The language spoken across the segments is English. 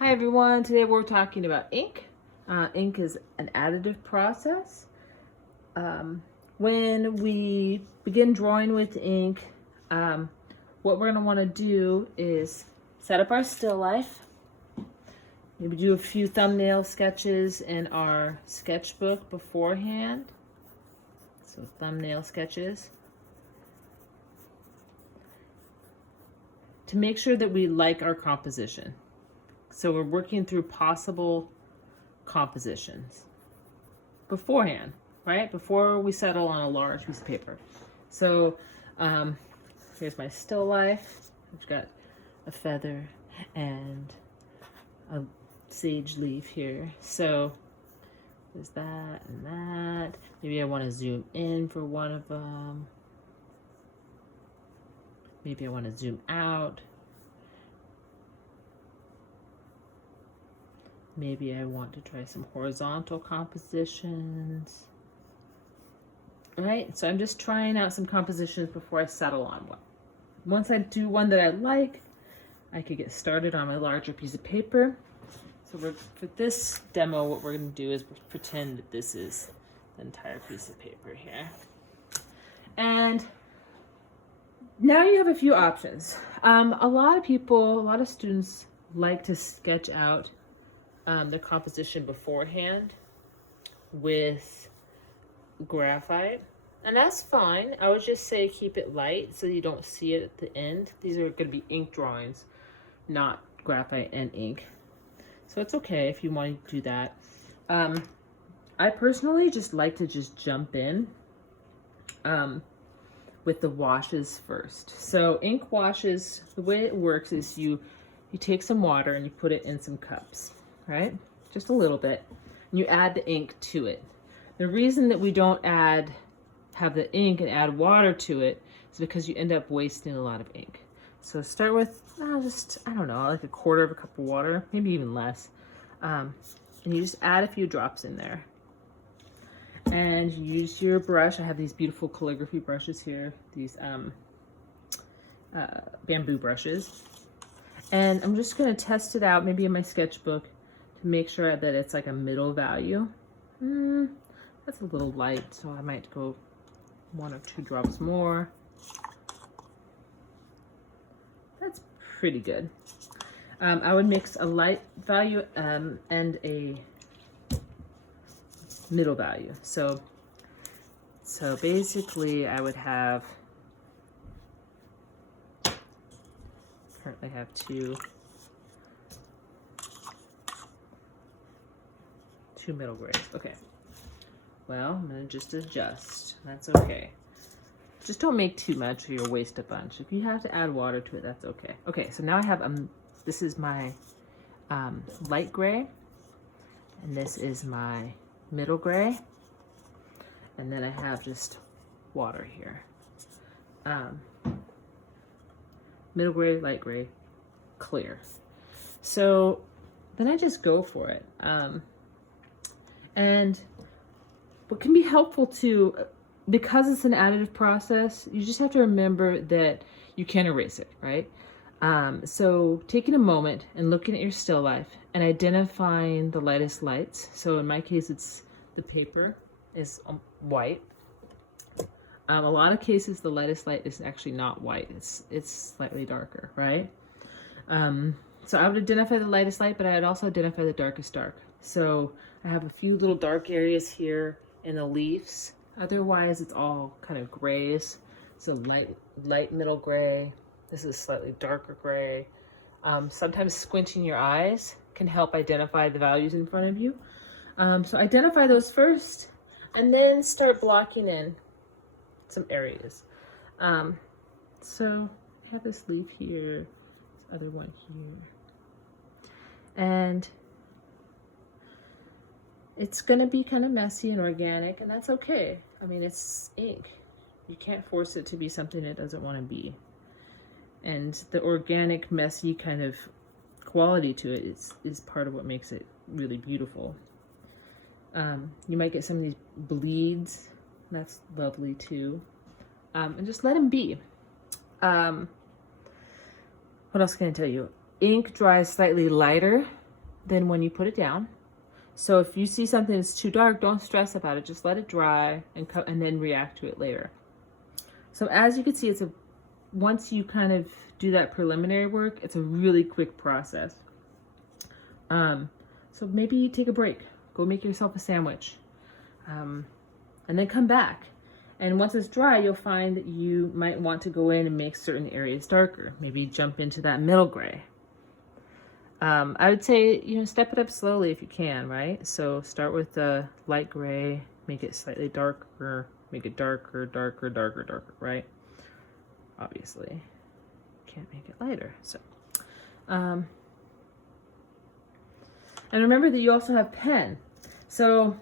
Hi everyone, today we're talking about ink. Ink is an additive process. When we begin drawing with ink, what we're going to want to do is set up our still life. Maybe do a few thumbnail sketches in our sketchbook beforehand. So thumbnail sketches. To make sure that we like our composition. So we're working through possible compositions beforehand, right? Before we settle on a large piece of paper. So here's my still life. I've got a feather and a sage leaf here. So there's that and that. Maybe I want to zoom in for one of them. Maybe I want to zoom out. Maybe I want to try some horizontal compositions. All right, so I'm just trying out some compositions before I settle on one. Once I do one that I like, I could get started on my larger piece of paper. So for this demo, what we're going to do is pretend that this is the entire piece of paper here. And now you have a few options. A lot of students like to sketch out their composition beforehand with graphite, and that's fine. I would just say keep it light so you don't see it at the end. These are going to be ink drawings, not graphite and ink, so it's okay if you want to do that. I personally just like to just jump in with the washes first. So ink washes, the way it works is you take some water and you put it in some cups, right? Just a little bit. And you add the ink to it. The reason that we don't have the ink and add water to it is because you end up wasting a lot of ink. So start with just, I don't know, like a quarter of a cup of water, maybe even less. And you just add a few drops in there. And you use your brush. I have these beautiful calligraphy brushes here, these bamboo brushes. And I'm just gonna test it out, maybe in my sketchbook, to make sure that it's like a middle value. That's a little light, so I might go 1 or 2 drops more. That's pretty good. I would mix a light value and a middle value. So basically I would have, currently have 2 middle grays. Okay. Well, I'm gonna just adjust. That's okay. Just don't make too much or you'll waste a bunch. If you have to add water to it, that's okay. Okay, so now I have, this is my light gray, and this is my middle gray, and then I have just water here. Middle gray, light gray, clear. So then I just go for it. And what can be helpful too, because it's an additive process, you just have to remember that you can erase it, right? So taking a moment and looking at your still life and identifying the lightest lights. So in my case, it's the paper is white. A lot of cases, the lightest light is actually not white. It's slightly darker, right? So I would identify the lightest light, but I would also identify the darkest dark. So I have a few little dark areas here in the leaves. Otherwise, it's all kind of grays. So light middle gray. This is slightly darker gray. Sometimes squinting your eyes can help identify the values in front of you. So identify those first, and then start blocking in some areas. So I have this leaf here, this other one here. And it's gonna be kind of messy and organic, and that's okay. I mean, it's ink. You can't force it to be something it doesn't want to be. And the organic, messy kind of quality to it is part of what makes it really beautiful. You might get some of these bleeds. That's lovely too. And just let them be. What else can I tell you? Ink dries slightly lighter than when you put it down. So if you see something that's too dark, don't stress about it. Just let it dry and then react to it later. So as you can see, once you kind of do that preliminary work, it's a really quick process. So maybe take a break, go make yourself a sandwich, and then come back. And once it's dry, you'll find that you might want to go in and make certain areas darker. Maybe jump into that middle gray. I would say, step it up slowly if you can, right? So start with the light gray, make it slightly darker, make it darker, darker, darker, darker, right? Obviously, can't make it lighter. So, and remember that you also have pen. So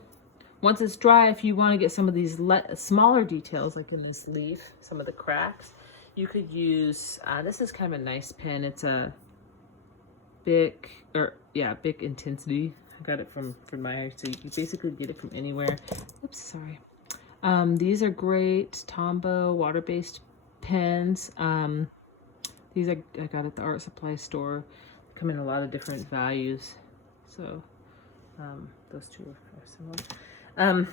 once it's dry, if you want to get some of these smaller details, like in this leaf, some of the cracks, you could use, this is kind of a nice pen. It's a Bic Intensity. I got it from my, so you can basically get it from anywhere. Oops, sorry. These are great Tombow water-based pens. These I got at the art supply store. They come in a lot of different values. So those two are similar.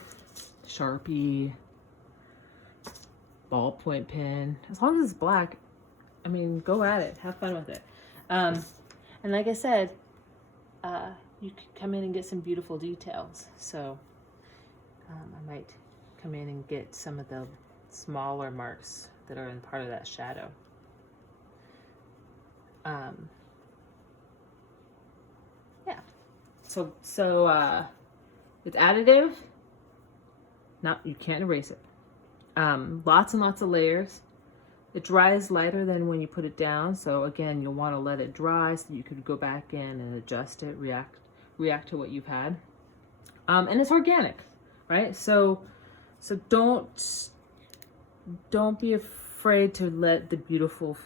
Sharpie, ballpoint pen. As long as it's black, I mean, go at it. Have fun with it. And like I said, you could come in and get some beautiful details. So I might come in and get some of the smaller marks that are in part of that shadow. Yeah. So it's additive. You can't erase it. Lots and lots of layers. It dries lighter than when you put it down. So again, you'll want to let it dry so you could go back in and adjust it, react to what you've had. And it's organic, right? So don't be afraid to let the beautiful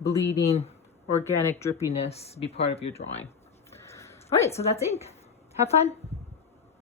bleeding organic drippiness be part of your drawing. All right, so that's ink. Have fun.